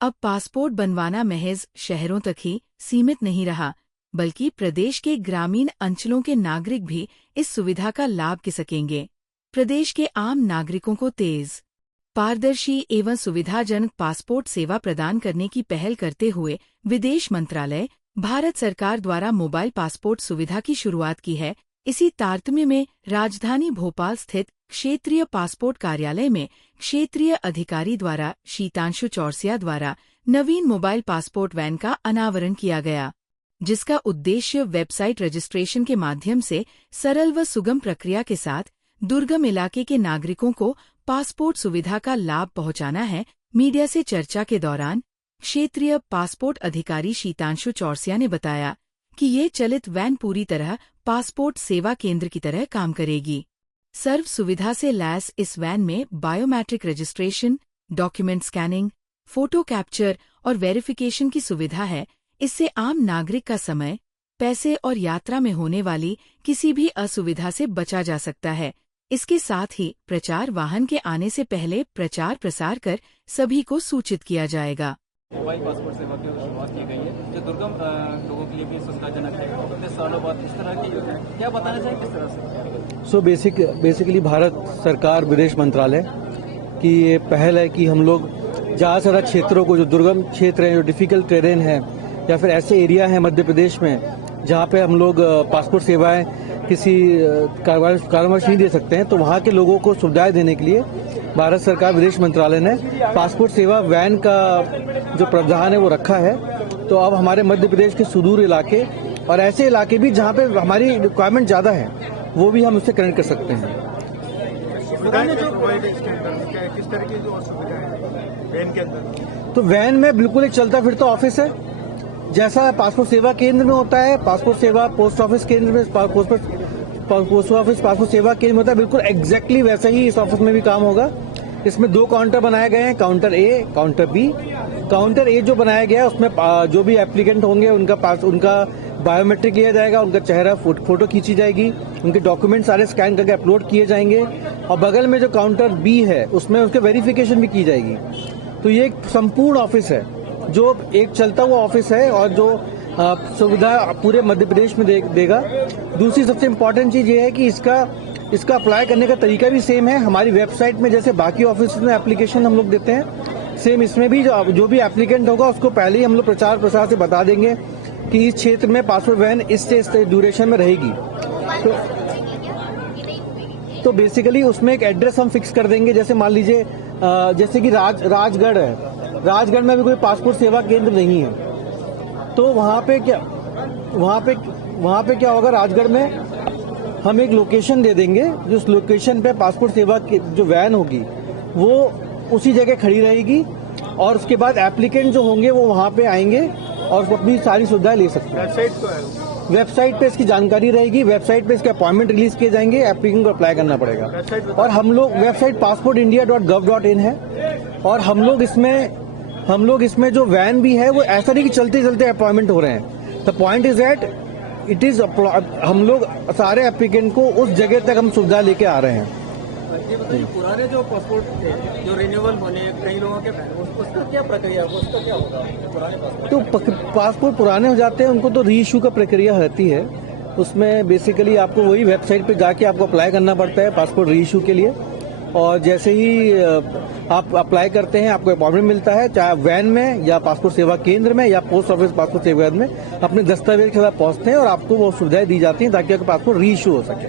अब पासपोर्ट बनवाना महज शहरों तक ही सीमित नहीं रहा, बल्कि प्रदेश के ग्रामीण अंचलों के नागरिक भी इस सुविधा का लाभ ले सकेंगे। प्रदेश के आम नागरिकों को तेज, पारदर्शी एवं सुविधाजनक पासपोर्ट सेवा प्रदान करने की पहल करते हुए विदेश मंत्रालय, भारत सरकार द्वारा मोबाइल पासपोर्ट सुविधा की शुरुआत की है। इसी तारतम्य में राजधानी भोपाल स्थित क्षेत्रीय पासपोर्ट कार्यालय में क्षेत्रीय अधिकारी द्वारा शीतांशु चौरसिया द्वारा नवीन मोबाइल पासपोर्ट वैन का अनावरण किया गया, जिसका उद्देश्य वेबसाइट रजिस्ट्रेशन के माध्यम से सरल व सुगम प्रक्रिया के साथ दुर्गम इलाके के नागरिकों को पासपोर्ट सुविधा का लाभ पहुंचाना है। मीडिया से चर्चा के दौरान क्षेत्रीय पासपोर्ट अधिकारी शीतांशु चौरसिया ने बताया कि ये चलित वैन पूरी तरह पासपोर्ट सेवा केंद्र की तरह काम करेगी। सर्व सुविधा से लैस इस वैन में biometric registration, document scanning, photo capture और वेरिफिकेशन की सुविधा है। इससे आम नागरिक का समय, पैसे और यात्रा में होने वाली किसी भी असुविधा से बचा जा सकता है। इसके साथ ही प्रचार वाहन के आने से पहले प्रचार प्रसार कर सभी को सूचित किया जाएगा। मोबाइल पासपोर्ट सेवा की शुरुआत की गई है, जो दुर्गम लोगों के लिए भी सुविधाजनक है। इतने सालों बाद इस तरह की क्या बताना चाहिए, किस तरह से? बेसिकली भारत सरकार विदेश मंत्रालय की ये पहल है कि हम लोग ज़्यादा से ज़्यादा क्षेत्रों को, जो दुर्गम क्षेत्र हैं, जो डिफिकल्ट टेरेन है या फिर ऐसे एरिया हैं मध्य प्रदेश में जहाँ पे हम लोग पासपोर्ट सेवाएं किसी कारणवश नहीं दे सकते हैं, तो वहाँ के लोगों को सुविधाएं देने के लिए भारत सरकार विदेश मंत्रालय ने पासपोर्ट सेवा वैन का जो प्रावधान है वो रखा है। तो अब हमारे मध्य प्रदेश के सुदूर इलाके और ऐसे इलाके भी जहाँ पे हमारी रिक्वायरमेंट ज़्यादा है वो भी हम उससे कनेक्ट कर सकते हैं। किस तरह की जो सुविधा है वैन के अंदर? तो वैन में बिल्कुल एक चलता फिरता ऑफिस है, जैसा पासपोर्ट सेवा केंद्र में होता है। पासपोर्ट सेवा पोस्ट ऑफिस केंद्र में पोस्ट ऑफिस पासपोर्ट सेवा केंद्र में होता है, बिल्कुल एग्जैक्टली वैसा ही इस ऑफिस में भी काम होगा। इसमें 2 काउंटर बनाए गए हैं, काउंटर ए, काउंटर बी। काउंटर ए जो बनाया गया है उसमें जो भी एप्लीकेंट होंगे उनका बायोमेट्रिक लिया जाएगा, उनका चेहरा फोटो खींची जाएगी, उनके डॉक्यूमेंट सारे स्कैन करके अपलोड किए जाएंगे। और बगल में जो काउंटर बी है उसमें उसके वेरिफिकेशन भी की जाएगी। तो ये एक संपूर्ण ऑफिस है, जो एक चलता हुआ ऑफिस है और जो सुविधा पूरे मध्य प्रदेश में देगा। दूसरी सबसे इम्पोर्टेंट चीज ये है कि इसका अप्लाई करने का तरीका भी सेम है। हमारी वेबसाइट में जैसे बाकी ऑफिस में एप्लीकेशन हम लोग देते हैं, सेम इसमें भी जो भी एप्लीकेंट होगा उसको पहले ही हम लोग प्रचार प्रसार से बता देंगे कि इस क्षेत्र में पासपोर्ट वैन इस ड्यूरेशन में रहेगी। तो बेसिकली उसमें एक एड्रेस हम फिक्स कर देंगे। जैसे मान लीजिए जैसे कि राजगढ़ है, राजगढ़ में भी कोई पासपोर्ट सेवा केंद्र नहीं है, तो वहाँ पे क्या होगा, राजगढ़ में हम एक लोकेशन दे देंगे, जिस लोकेशन पे पासपोर्ट सेवा की जो वैन होगी वो उसी जगह खड़ी रहेगी और उसके बाद एप्लीकेंट जो होंगे वो वहाँ पे आएंगे और अपनी सारी सुविधाएं ले सकते हैं। वेबसाइट पे इसकी जानकारी रहेगी, वेबसाइट पे इसके अपॉइंटमेंट रिलीज किए जाएंगे, एप्लीकेंट को अप्लाई करना पड़ेगा। और हम लोग वेबसाइट passportindia.gov.in है और हम लोग इसमें जो वैन भी है वो ऐसा नहीं कि चलते चलते अपॉइंटमेंट हो रहे हैं। The point is that it is हम लोग सारे एप्लीकेंट को उस जगह तक हम सुविधा लेके आ रहे हैं। पुराने जो पासपोर्ट थे जो रिन्यूअल होने कई लोगों के उसका क्या प्रक्रिया, उसका क्या होगा? पुराने पासपोर्ट तो पासपोर्ट पुराने हो जाते हैं, उनको तो री इशू का प्रक्रिया रहती है। उसमें बेसिकली आपको वही वेबसाइट पे जाके आपको अप्लाई करना पड़ता है पासपोर्ट री इशू के लिए। और जैसे ही आप अप्लाई करते हैं आपको अपॉइंटमेंट मिलता है, चाहे वैन में या पासपोर्ट सेवा केंद्र में या पोस्ट ऑफिस पासपोर्ट सेवा में अपने दस्तावेज के साथ पहुंचते हैं और आपको वो सुविधाएं दी जाती हैं ताकि आपका पासपोर्ट री इशू हो सके।